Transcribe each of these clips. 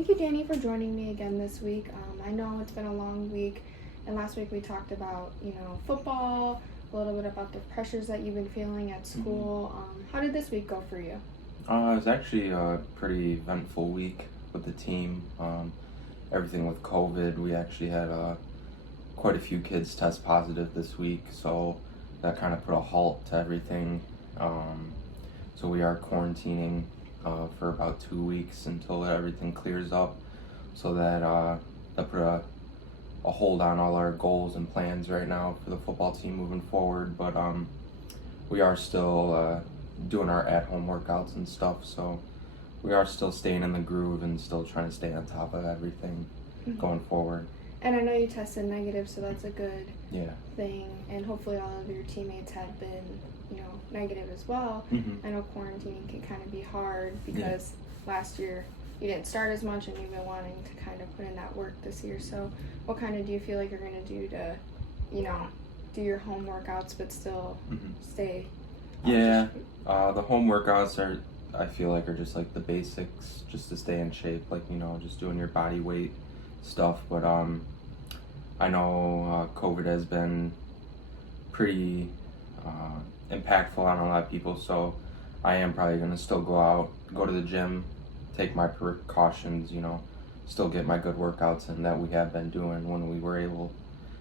Thank you, Danny, for joining me again this week. I know it's been a long week, and last week we talked about, football, a little bit about the pressures that you've been feeling at school. How did this week go for you? It was actually a pretty eventful week with the team. Everything with COVID, we actually had quite a few kids test positive this week, so that kind of put a halt to everything. So we are quarantining for about 2 weeks until everything clears up, so that put a hold on all our goals and plans right now for the football team moving forward. But we are still doing our at-home workouts and stuff, so we are still staying in the groove and still trying to stay on top of everything going forward. And I know you tested negative, so that's a good Yeah. thing. And hopefully all of your teammates have been, negative as well. I know quarantining can kind of be hard because last year you didn't start as much and you've been wanting to kind of put in that work this year. So what kind of do you feel like you're going to do to, do your home workouts but still stay? Yeah, the home workouts I feel like are just like the basics, just to stay in shape, like, just doing your body weight stuff. But I know COVID has been pretty impactful on a lot of people, so I am probably going to still go to the gym, take my precautions, still get my good workouts and that we have been doing when we were able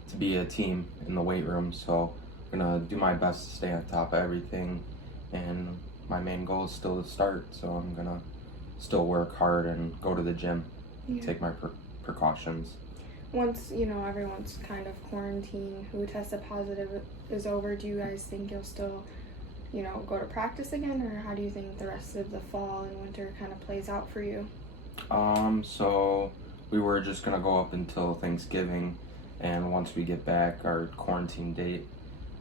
to be a team in the weight room. So I'm going to do my best to stay on top of everything, and my main goal is still to start, so I'm going to still work hard and go to the gym, take my precautions. Once, everyone's kind of quarantine, who tested positive is over, do you guys think you'll still, go to practice again, or how do you think the rest of the fall and winter kind of plays out for you? So we were just gonna go up until Thanksgiving, and once we get back, our quarantine date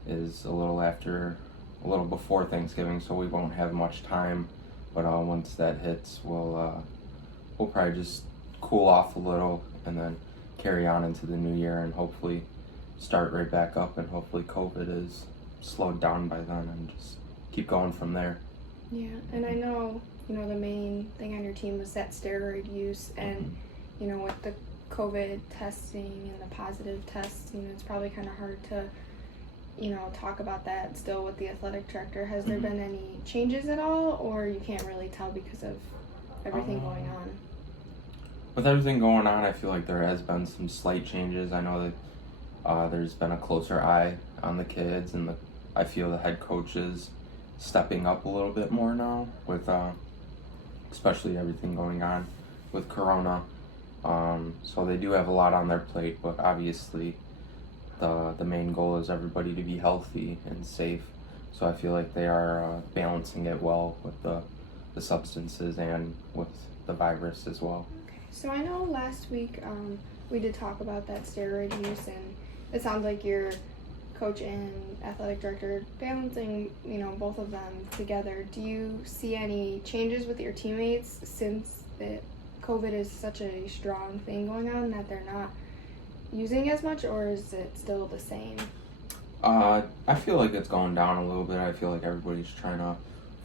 is a little before Thanksgiving, so we won't have much time. But once that hits, we'll probably just cool off a little and then carry on into the new year and hopefully start right back up, and hopefully COVID is slowed down by then and just keep going from there. Yeah, and I know, the main thing on your team was that steroid use, and, with the COVID testing and the positive tests, it's probably kind of hard to, talk about that still with the athletic director. Has there been any changes at all, or you can't really tell because of everything going on? With everything going on, I feel like there has been some slight changes. I know that there's been a closer eye on the kids, and I feel the head coach is stepping up a little bit more now with especially everything going on with Corona. So they do have a lot on their plate, but obviously the main goal is everybody to be healthy and safe. So I feel like they are balancing it well with the substances and with the virus as well. So I know last week we did talk about that steroid use, and it sounds like your coach and athletic director balancing, both of them together. Do you see any changes with your teammates since that COVID is such a strong thing going on that they're not using as much, or is it still the same? I feel like it's going down a little bit. I feel like everybody's trying to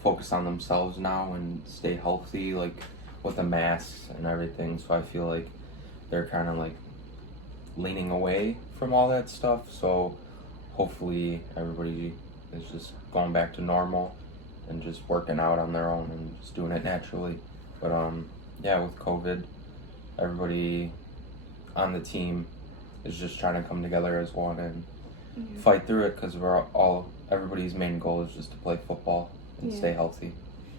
focus on themselves now and stay healthy, like with the masks and everything. So I feel like they're kind of like leaning away from all that stuff. So hopefully everybody is just going back to normal and just working out on their own and just doing it naturally. But yeah, with COVID, everybody on the team is just trying to come together as one and fight through it, because everybody's main goal is just to play football and stay healthy.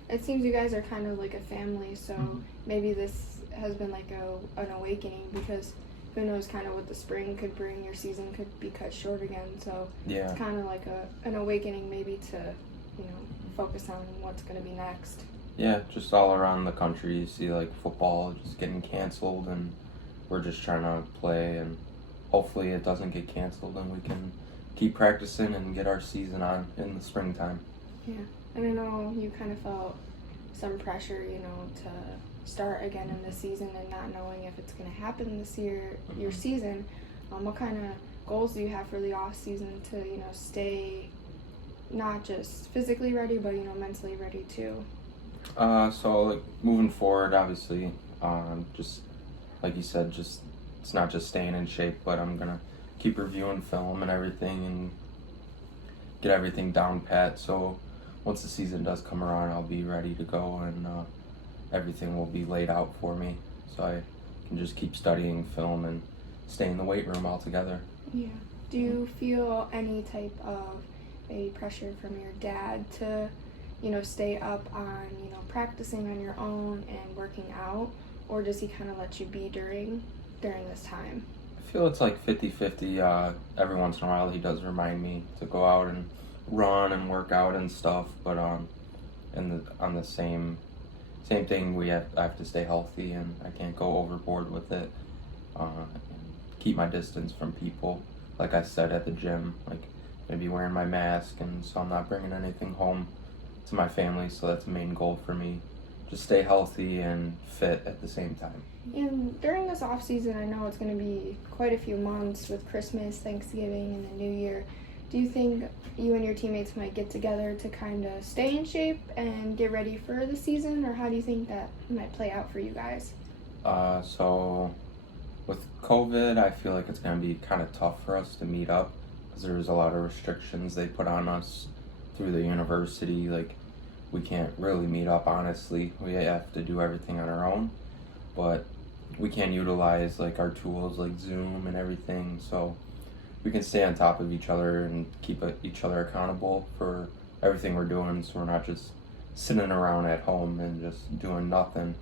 It seems you guys are kind of like a family, so maybe this has been like an awakening, because who knows kind of what the spring could bring. Your season could be cut short again, so it's kind of like an awakening maybe to, focus on what's going to be next. Yeah, just all around the country you see like football just getting canceled, and we're just trying to play, and hopefully it doesn't get canceled and we can keep practicing and get our season on in the springtime. Yeah, and I know you kind of felt some pressure, to start again in the season and not knowing if it's going to happen this year, your season. What kind of goals do you have for the off season to, stay not just physically ready, but mentally ready too? So like moving forward, obviously Just like you said, just it's not just staying in shape, but I'm gonna keep reviewing film and everything and get everything down pat. So once the season does come around, I'll be ready to go and everything will be laid out for me. So I can just keep studying film and stay in the weight room altogether. Yeah. Do you feel any type of maybe pressure from your dad to, stay up on, practicing on your own and working out? Or does he kind of let you be during this time? I feel it's like 50-50. Every once in a while he does remind me to go out and run and work out and stuff, but on the same thing, I have to stay healthy and I can't go overboard with it. And keep my distance from people. Like I said at the gym, like maybe wearing my mask, and so I'm not bringing anything home to my family. So that's the main goal for me. Just stay healthy and fit at the same time. And during this off season, I know it's going to be quite a few months with Christmas, Thanksgiving, and the New Year. Do you think you and your teammates might get together to kind of stay in shape and get ready for the season, or how do you think that might play out for you guys? So with COVID, I feel like it's going to be kind of tough for us to meet up because there's a lot of restrictions they put on us through the university. Like, we can't really meet up, honestly. We have to do everything on our own, but we can utilize like our tools like Zoom and everything, so we can stay on top of each other and keep each other accountable for everything we're doing, so we're not just sitting around at home and just doing nothing.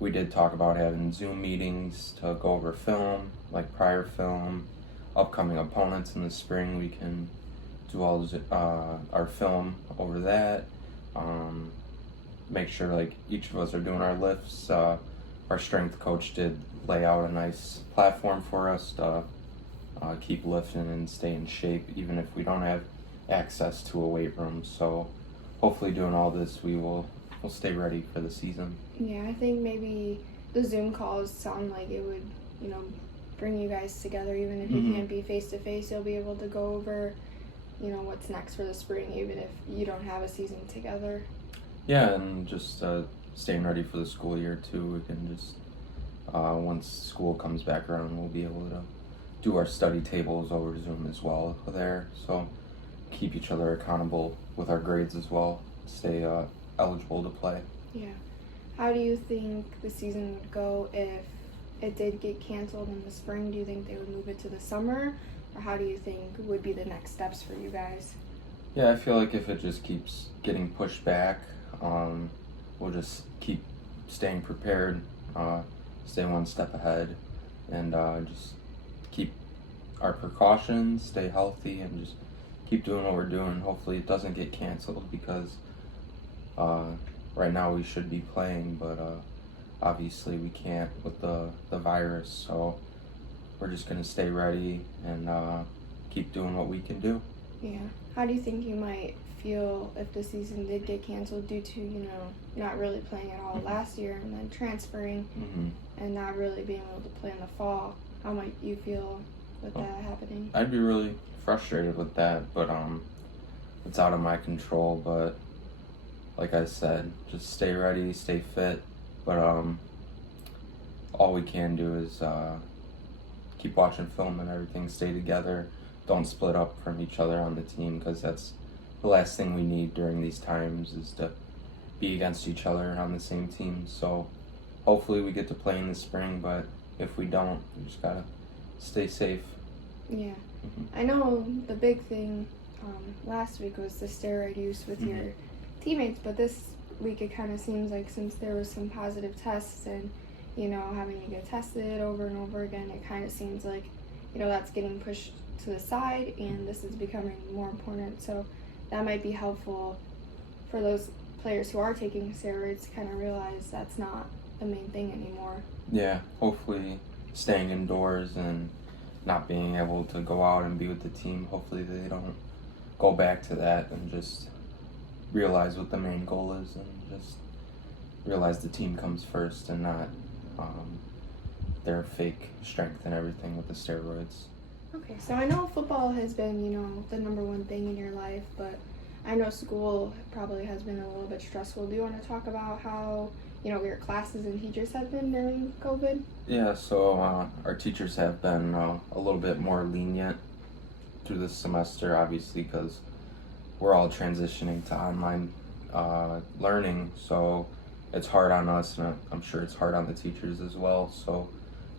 We did talk about having Zoom meetings to go over film, like prior film, upcoming opponents in the spring. We can do all our film over that. Make sure like each of us are doing our lifts. Our strength coach did lay out a nice platform for us to keep lifting and stay in shape, even if we don't have access to a weight room. So hopefully doing all this, we'll stay ready for the season. Yeah, I think maybe the Zoom calls sound like it would, bring you guys together. Even if you can't be face to face, you'll be able to go over, what's next for the spring, even if you don't have a season together. Yeah, and just staying ready for the school year too. We can just once school comes back around, we'll be able to do our study tables over Zoom as well there. So keep each other accountable with our grades as well. Stay eligible to play. Yeah. How do you think the season would go if it did get canceled in the spring? Do you think they would move it to the summer? Or how do you think would be the next steps for you guys? Yeah, I feel like if it just keeps getting pushed back, we'll just keep staying prepared, stay one step ahead, and just keep our precautions, stay healthy, and just keep doing what we're doing. Hopefully it doesn't get canceled because right now we should be playing, but obviously we can't with the virus. So we're just going to stay ready and keep doing what we can do. Yeah. How do you think you might feel if the season did get canceled due to, not really playing at all last year and then transferring and not really being able to play in the fall? How might you feel with that happening? I'd be really frustrated with that, but it's out of my control. But like I said, just stay ready, stay fit. But all we can do is keep watching film and everything, stay together, don't split up from each other on the team, because that's the last thing we need during these times is to be against each other on the same team. So hopefully we get to play in the spring, but if we don't, we just gotta stay safe. Yeah. I know the big thing last week was the steroid use with your teammates, but this week it kind of seems like since there was some positive tests and having to get tested over and over again, it kind of seems like that's getting pushed to the side and this is becoming more important. So that might be helpful for those players who are taking steroids to kind of realize that's not the main thing anymore. Yeah, hopefully staying indoors and not being able to go out and be with the team, hopefully they don't go back to that and just realize what the main goal is and just realize the team comes first and not their fake strength and everything with the steroids. Okay, so I know football has been, the number one thing in your life, but I know school probably has been a little bit stressful. Do you want to talk about how, your classes and teachers have been during COVID? Yeah, so our teachers have been a little bit more lenient through this semester, obviously, because we're all transitioning to online learning. So it's hard on us, and I'm sure it's hard on the teachers as well. So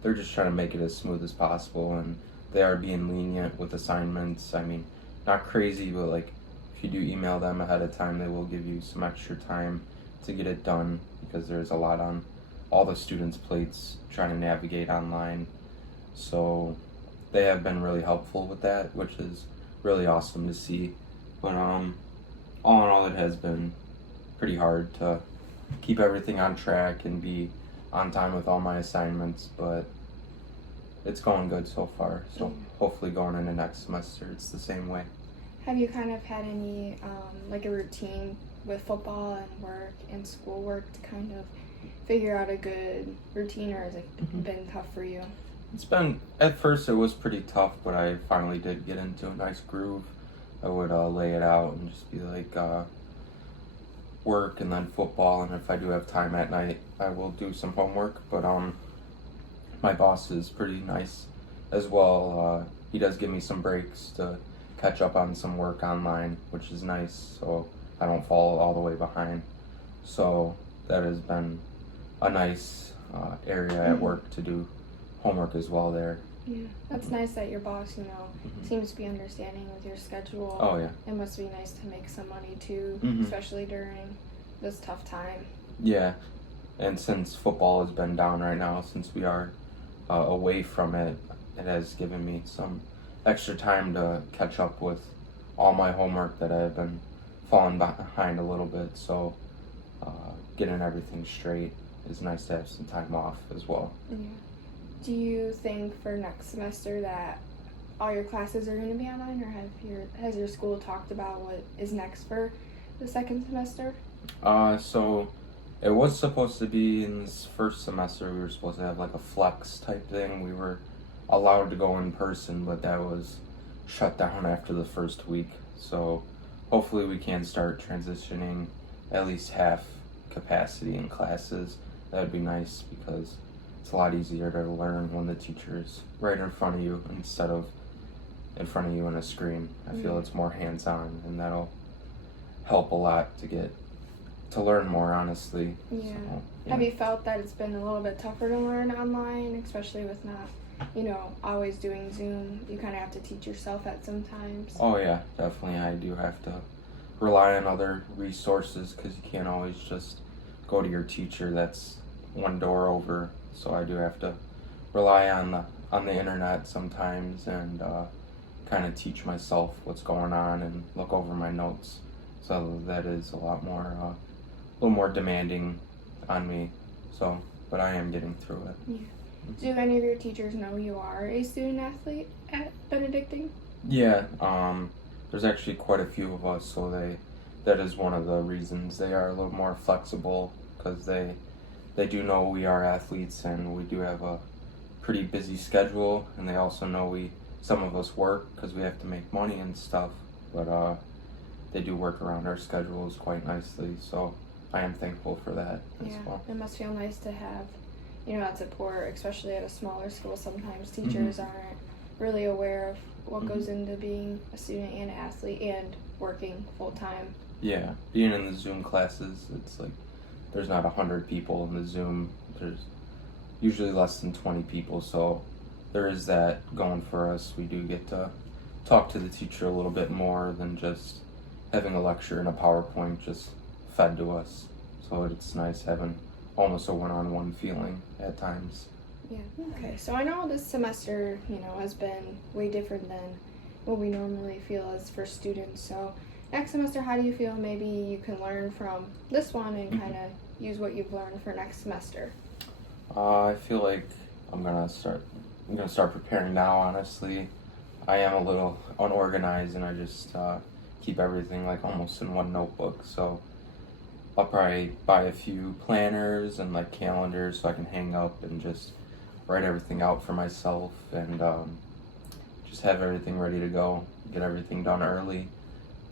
they're just trying to make it as smooth as possible, and they are being lenient with assignments. I mean, not crazy, but like if you do email them ahead of time, they will give you some extra time to get it done because there's a lot on all the students' plates trying to navigate online. So they have been really helpful with that, which is really awesome to see. But all in all, it has been pretty hard to keep everything on track and be on time with all my assignments, but it's going good so far. So hopefully going into next semester, it's the same way. Have you kind of had any, like a routine with football and work and schoolwork to kind of figure out a good routine, or has it been tough for you? It's been, at first it was pretty tough, but I finally did get into a nice groove. I would lay it out and just be like work and then football, and if I do have time at night, I will do some homework. But my boss is pretty nice as well. He does give me some breaks to catch up on some work online, which is nice, so I don't fall all the way behind. So that has been a nice area at work to do homework as well there. Yeah, that's nice that your boss, seems to be understanding with your schedule. Oh yeah. It must be nice to make some money too, especially during this tough time. Yeah, and since football has been down right now, since we are away from it, it has given me some extra time to catch up with all my homework that I have been falling behind a little bit. So getting everything straight is nice to have some time off as well. Yeah. Do you think for next semester that all your classes are going to be online, or has your school talked about what is next for the second semester? So it was supposed to be in this first semester, we were supposed to have like a flex type thing. We were allowed to go in person, but that was shut down after the first week. So hopefully we can start transitioning at least half capacity in classes. That would be nice because it's a lot easier to learn when the teacher is right in front of you instead of in front of you on a screen. I feel it's more hands-on, and that'll help a lot to learn more, honestly. Yeah. So, yeah. Have you felt that it's been a little bit tougher to learn online, especially with not, always doing Zoom? You kind of have to teach yourself at some times. Oh yeah, definitely. I do have to rely on other resources because you can't always just go to your teacher that's one door over. So I do have to rely on the internet sometimes and kind of teach myself what's going on and look over my notes. So that is a little more demanding on me. So, but I am getting through it. Yeah. Do any of your teachers know you are a student athlete at Benedictine? Yeah. There's actually quite a few of us, so that is one of the reasons they are a little more flexible, because they do know we are athletes and we do have a pretty busy schedule, and they also know some of us work because we have to make money and stuff, but they do work around our schedules quite nicely, so I am thankful for that as well. It must feel nice to have, that support, especially at a smaller school. Sometimes teachers aren't really aware of what goes into being a student and an athlete and working full time. Yeah, being in the Zoom classes, it's like there's not 100 people in the Zoom. There's usually less than 20 people, so there is that going for us. We do get to talk to the teacher a little bit more than just having a lecture and a PowerPoint just fed to us. So it's nice having almost a one-on-one feeling at times. Yeah. Okay. So I know this semester, has been way different than what we normally feel as for students. So next semester, how do you feel maybe you can learn from this one and kind of use what you've learned for next semester? I feel like I'm gonna start preparing now, honestly. I am a little unorganized and I just keep everything like almost in one notebook, so I'll probably buy a few planners and like calendars so I can hang up and just write everything out for myself and just have everything ready to go, get everything done early.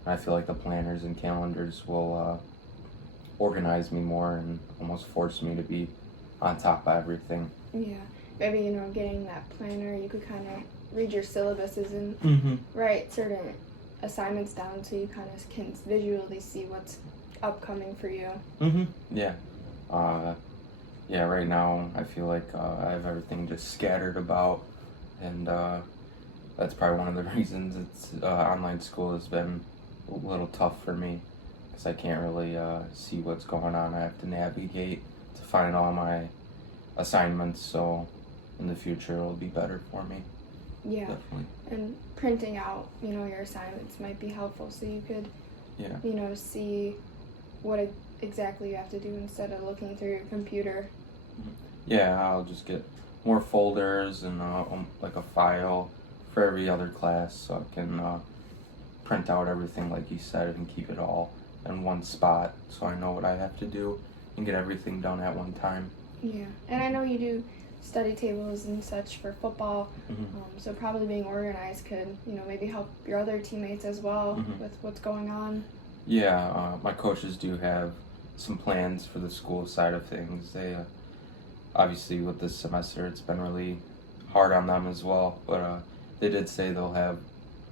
I feel like the planners and calendars will organize me more and almost force me to be on top of everything. Yeah. Maybe, getting that planner, you could kind of read your syllabuses and Mm-hmm. write certain assignments down so you kind of can visually see what's upcoming for you. Mm-hmm. Yeah. Yeah, right now I feel like I have everything just scattered about, and that's probably one of the reasons it's online school has been a little tough for me, because I can't really see what's going on. I have to navigate to find all my assignments, so in the future it'll be better for me. Yeah. Definitely. And printing out, your assignments might be helpful so you could, Yeah. see what exactly you have to do instead of looking through your computer. Yeah, I'll just get more folders and like a file for every other class, so I can print out everything like you said and keep it all in one spot, so I know what I have to do and get everything done at one time. Yeah. And I know you do study tables and such for football, so probably being organized could, maybe help your other teammates as well with what's going on. Yeah, my coaches do have some plans for the school side of things. They obviously with this semester it's been really hard on them as well, but they did say they'll have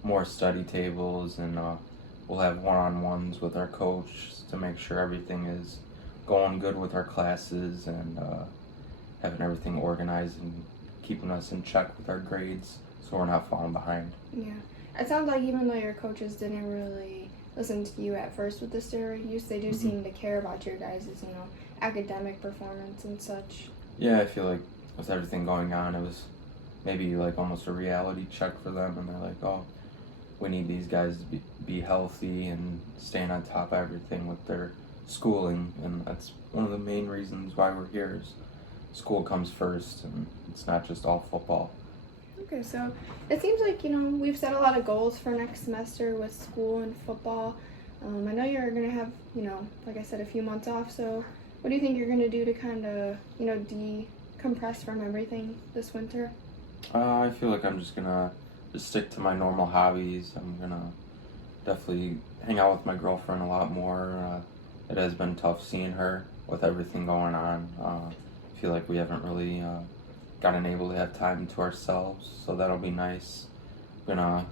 more study tables, and we'll have one-on-ones with our coach to make sure everything is going good with our classes, and having everything organized and keeping us in check with our grades so we're not falling behind. Yeah. It sounds like even though your coaches didn't really listen to you at first with the steroid use, they do seem to care about your guys' academic performance and such. Yeah, I feel like with everything going on, it was maybe like almost a reality check for them, and they're like, oh, we need these guys to be healthy and staying on top of everything with their schooling, and that's one of the main reasons why we're here is school comes first, and it's not just all football. Okay, so it seems like, we've set a lot of goals for next semester with school and football. I know you're going to have, like I said, a few months off, so what do you think you're going to do to kind of, decompress from everything this winter? I feel like I'm just gonna stick to my normal hobbies. I'm gonna definitely hang out with my girlfriend a lot more. It has been tough seeing her with everything going on. I feel like we haven't really gotten able to have time to ourselves, so that'll be nice. I'm gonna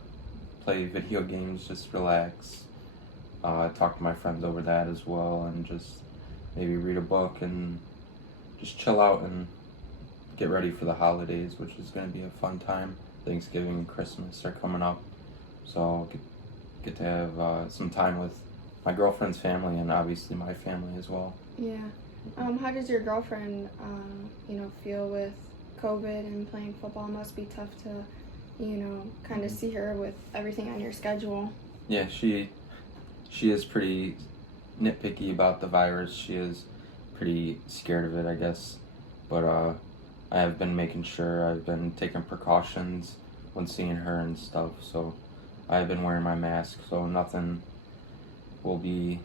play video games, just relax. Talk to my friends over that as well, and just maybe read a book and just chill out and get ready for the holidays, which is going to be a fun time. Thanksgiving and Christmas are coming up, so I'll get to have some time with my girlfriend's family and obviously my family as well. Yeah. How does your girlfriend, feel with COVID and playing football? It must be tough to, kind of see her with everything on your schedule. Yeah, she is pretty nitpicky about the virus. She is pretty scared of it, I guess. But I have been making sure I've been taking precautions when seeing her and stuff. So I've been wearing my mask, so nothing will be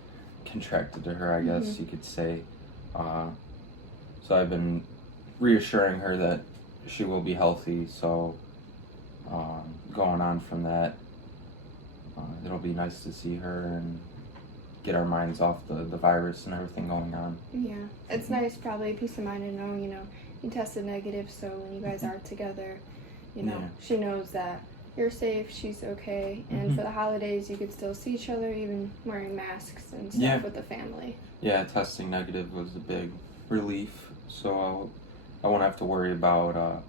contracted to her, I guess you could say. So I've been reassuring her that she will be healthy. So going on from that, it'll be nice to see her and get our minds off the virus and everything going on. Yeah, it's nice, probably peace of mind to know, you tested negative, so when you guys are together, she knows that you're safe, she's okay, and for the holidays you could still see each other, even wearing masks and stuff with the family. Yeah, testing negative was a big relief, so I won't have to worry about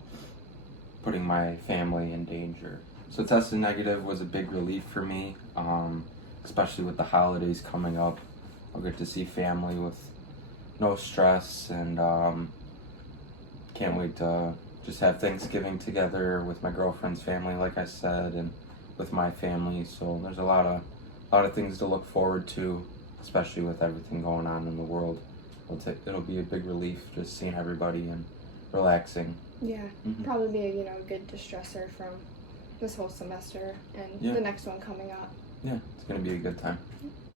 putting my family in danger. So testing negative was a big relief for me, especially with the holidays coming up. I'll get to see family with no stress, and can't wait to just have Thanksgiving together with my girlfriend's family, like I said, and with my family. So there's a lot of things to look forward to, especially with everything going on in the world. It'll be a big relief just seeing everybody and relaxing. Yeah, probably be a good distressor from this whole semester and the next one coming up. Yeah, it's gonna be a good time.